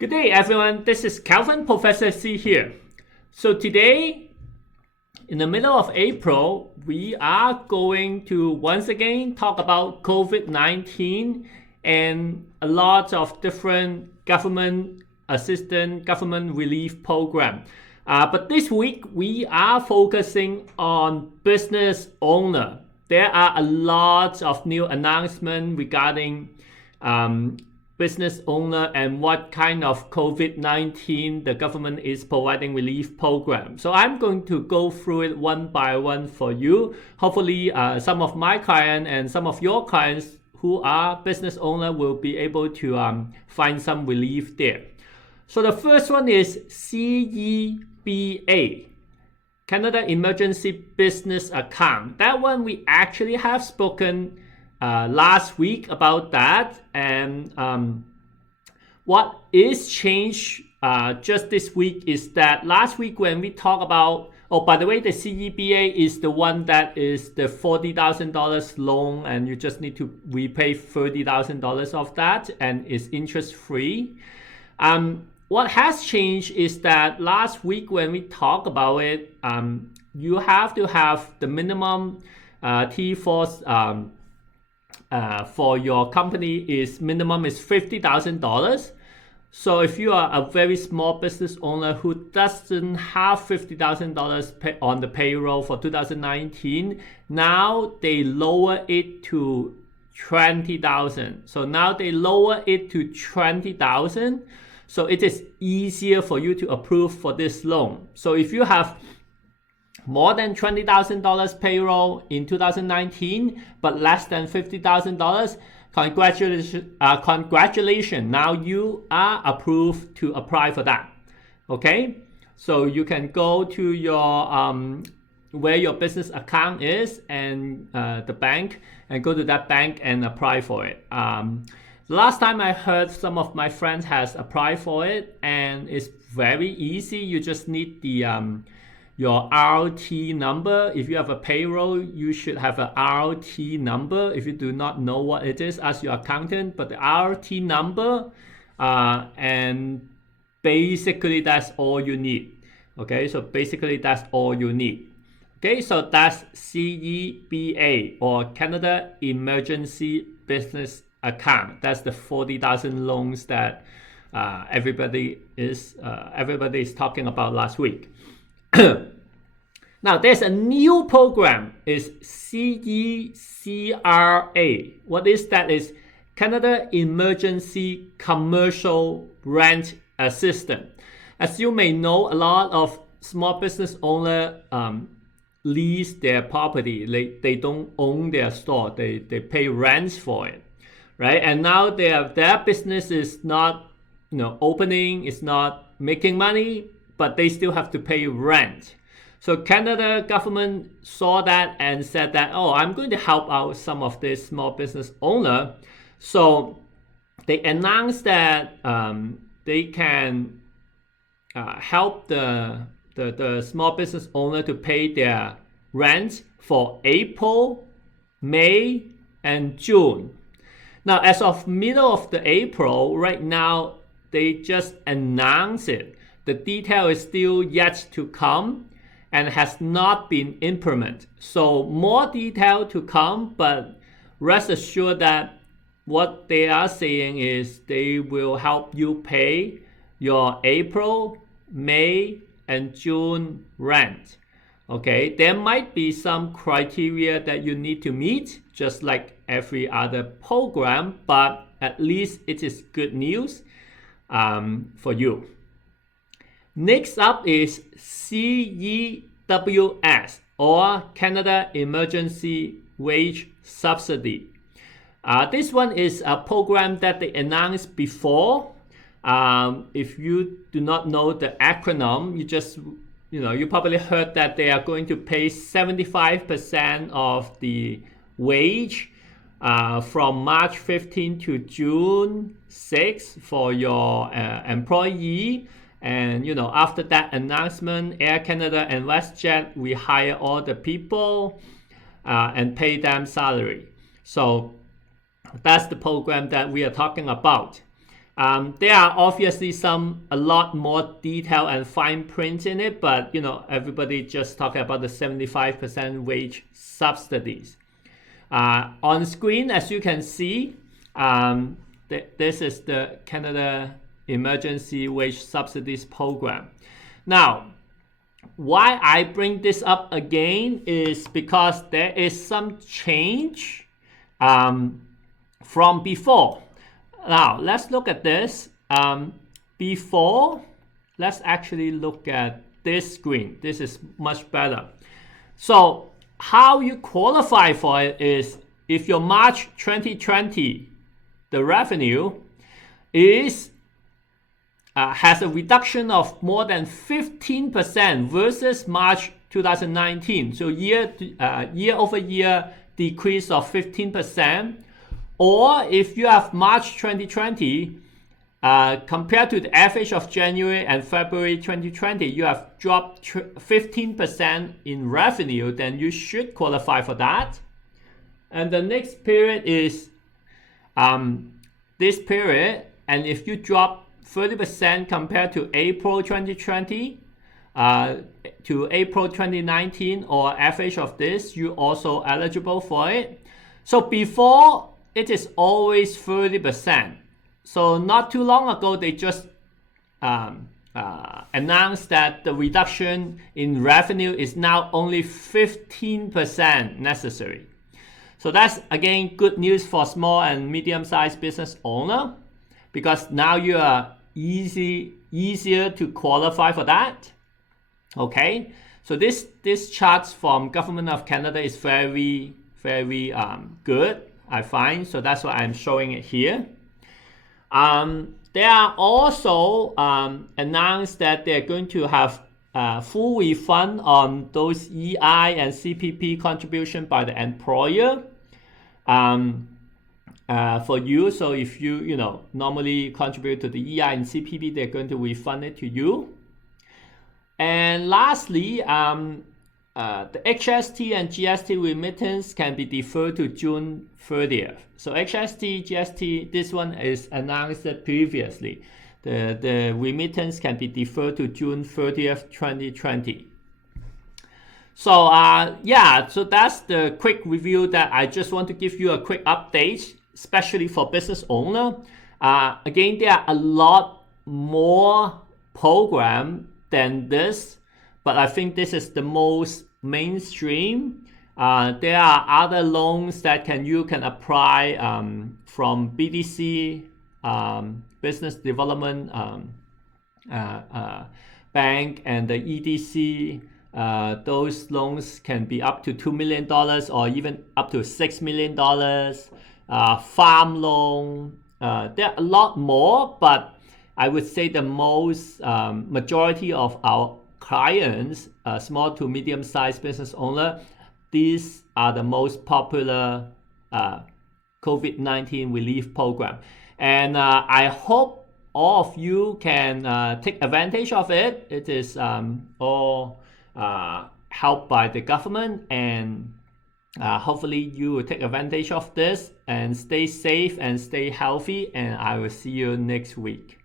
Good day, everyone. This is Calvin Professor C here. So today, in the middle of April, we are going to once again talk about COVID-19 and a lot of different government assistance, government relief program. But this week, we are focusing on business owner. There are a lot of new announcements regarding business owner and what kind of COVID-19 the government is providing relief program. So I'm going to go through it one by one for you. Hopefully some of my clients and some of your clients who are business owner will be able to find some relief there. So the first one is CEBA, Canada Emergency Business Account. That one we actually have spoken last week about that, and what is changed just this week is that last week when we talk about, oh, by the way, the CEBA is the one that is the $40,000 loan, and you just need to repay $30,000 of that, and it's interest free. What has changed is that last week when we talk about it, you have to have the minimum T4 for your company is minimum is $50,000. So if you are a very small business owner who doesn't have $50,000 on the payroll for 2019, now they lower it to $20,000. So now they lower it to $20,000. So it is easier for you to approve for this loan. So if you have more than $20,000 payroll in 2019, but less than $50,000, congratulations. Now you are approved to apply for that. Okay, so you can go to your where your business account is and the bank, and go to that bank and apply for it. Last time I heard some of my friends has applied for it, and it's very easy. You just need the your RT number. If you have a payroll, you should have a RT number. If you do not know what it is, ask your accountant. But the RT number, and basically that's all you need. Okay, so basically that's all you need. Okay, so that's CEBA, or Canada Emergency Business Account. That's the 40,000 loans that everybody is talking about last week. Now there's a new program, is CECRA. What is that? Is Canada Emergency Commercial Rent Assistance. As you may know, a lot of small business owners lease their property. They don't own their store. They pay rent for it, right? And now their business is not opening, it's not making money, but they still have to pay rent. So Canada government saw that and said that, oh, I'm going to help out some of this small business owner. So they announced that they can help the small business owner to pay their rent for April, May, and June. Now, as of middle of the April, right now, they just announced it. The detail is still yet to come and has not been implemented. So more detail to come, but rest assured that what they are saying is they will help you pay your April, May, and June rent. Okay, there might be some criteria that you need to meet, just like every other program, but at least it is good news for you. Next up is CEWS, or Canada Emergency Wage Subsidy. This one is a program that they announced before. If you do not know the acronym, you probably heard that they are going to pay 75% of the wage from March 15 to June 6 for your employee. And after that announcement, Air Canada and WestJet, we hire all the people and pay them salary. So that's the program that we are talking about. There are obviously a lot more detail and fine print in it, but everybody just talking about the 75% wage subsidies. On screen, as you can see, this is the Canada Emergency Wage Subsidies program. Now, why I bring this up again is because there is some change from before. Now, let's look at this. Before, let's actually look at this screen. This is much better. So, how you qualify for it is if your March 2020, the revenue is has a reduction of more than 15% versus March 2019. So year over year decrease of 15%. Or if you have March 2020 compared to the average of January and February 2020, you have dropped 15% in revenue, then you should qualify for that. And the next period is this period, and if you drop 30% compared to April 2020 to April 2019 or average of this, you also eligible for it. So before, it is always 30%. So not too long ago, they just announced that the reduction in revenue is now only 15% necessary. So that's, again, good news for small and medium-sized business owner, because now you are easier to qualify for that. Okay, so this charts from Government of Canada is very, very good, I find. So that's why I'm showing it here. They are also announced that they're going to have full refund on those EI and CPP contribution by the employer for you. So if you normally contribute to the EI and CPP, they're going to refund it to you. And lastly, the HST and GST remittance can be deferred to June 30th. So HST, GST, this one is announced previously. The remittance can be deferred to June 30th, 2020. So so that's the quick review that I just want to give you a quick update, especially for business owner. Again, there are a lot more program than this, but I think this is the most mainstream. There are other loans that you can apply from BDC, Business Development Bank, and the EDC. Those loans can be up to $2 million or even up to $6 million. Farm loan, there are a lot more, but I would say the most majority of our clients, small to medium-sized business owner, these are the most popular COVID-19 relief program. And I hope all of you can take advantage of it. It is all helped by the government, and hopefully you will take advantage of this and stay safe and stay healthy, and I will see you next week.